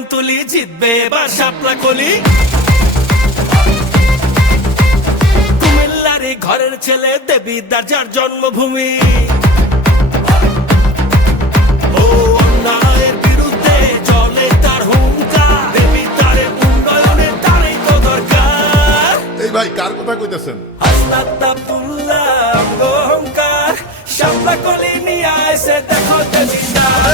Slogan তুলি, জিতবে এবার শাপলা কলি। কুমিল্লার ঘরের ছেলে, দেবিদ্বার যার জন্মভূমি। ও অন্যায়ের বিরুদ্ধে জলে তার হুঙ্কার, দেবিদ্বারে উন্নয়নের তারই তো দরকার। এই ভাই কার কথা কইতেছেন? হাসনাত আব্দুল্লাহ অহংকার, শাপলা কলি নিয়ে এসে দেখো দেবিদ্বার।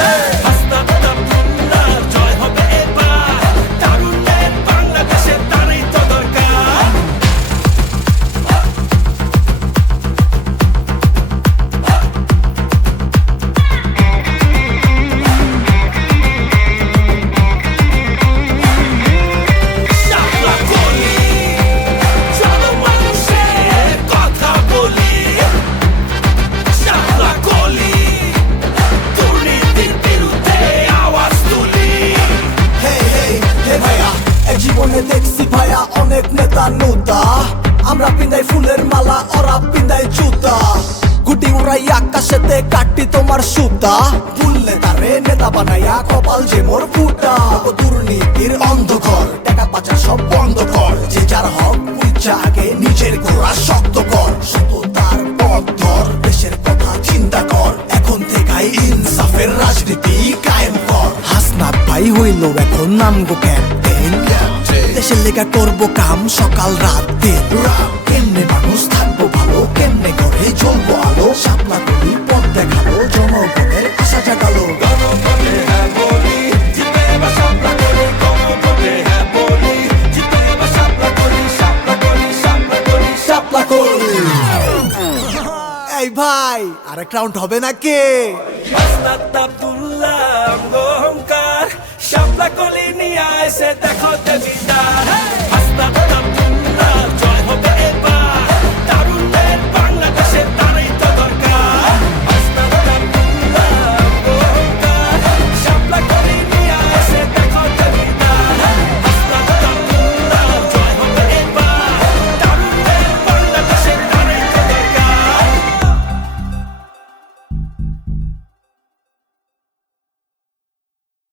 হাসনাত আব্দুল্লাহ জয় হবে এবার, তারুণ্যের বাংলাদেশে তারই তো দরকার। শাপলা কলি, চলো মানুষের কথা বলি। শাপলা কলি, দুর্নীতির বিরুদ্ধে আওয়াজ তুলি। হে ভাইয়া, এক জীবনে দেখছি ভাইয়া অনেক নেতা নুতা। আমরা পিন্দাই ফুলের মালা, ওরা পিন্দাই জুতা। গুটি উড়াই আকাশেতে কাটি তোমার সুতা। ভুললে তারে নেতা বানাইয়া কপাল যে মোর ফুটা। ও দুর্নীতির অন্ধকার, টাকা পাচার সব বন্ধ কর। যে যার হক বুঝা আগে নিজের গোড়া শক্ত কর। সততার পথ ধর, দেশের কথা চিন্তা কর। এখন থেকেই ইনসাফের রাজনীতি কায়েম কর। হাসনাত ভাই হইল এখন নামগো ক্যাপ্টেন। দেশের লেগা করবো কাম সকাল রাত দিন। কেমনে মানুষ থাকবো ভালো, কেমনে করে চলবো আলো। শাপলা কলি পথ দেখালো, জনগণের আশা জাগালো। গণভোটে হ্যাঁ বলি, জিতবে এবার শাপলা কলি। গণভোটে হ্যাঁ বলি, জিতবে এবার শাপলা কলি। শাপলা কলি, শাপলা কলি, শাপলা কলি। এই ভাই আরেক রাউন্ড হবে নাকি? হাসনাত আব্দুল্লাহ অহংকার, শাপলা কলি নিয়ে এসে দেখো দেবিদ্বার। হাসনাত